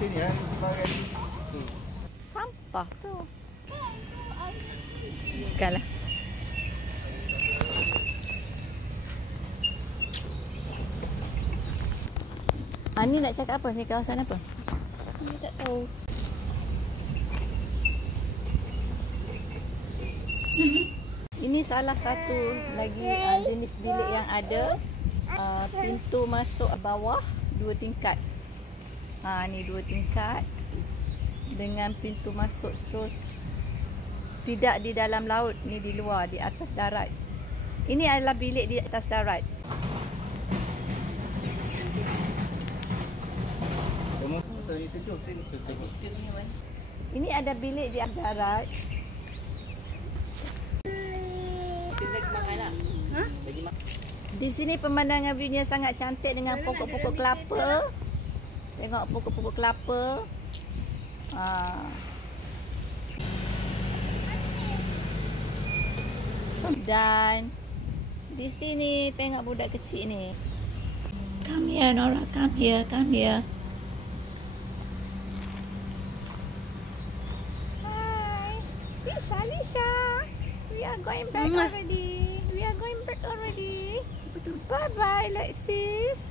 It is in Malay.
sini ya, bagian Sampah tu. Kalah. Ni nak cakap apa? Ni kawasan apa? Ni tak tahu. Ini salah satu lagi jenis bilik yang ada. Pintu masuk bawah 2 tingkat. Ni 2 tingkat dengan pintu masuk terus tidak di dalam laut, ni di luar, di atas darat. Ini adalah bilik di atas darat. Ini ada bilik di atas darat. Di sini pemandangan view-nya sangat cantik dengan pokok-pokok kelapa. Tengok pokok-pokok kelapa. Dan di sini tengok budak kecil ni. Come here, Nora. Come here. Come here. Hi. Lisha. We are going back already. We are going back already. Bye-bye, Lexis.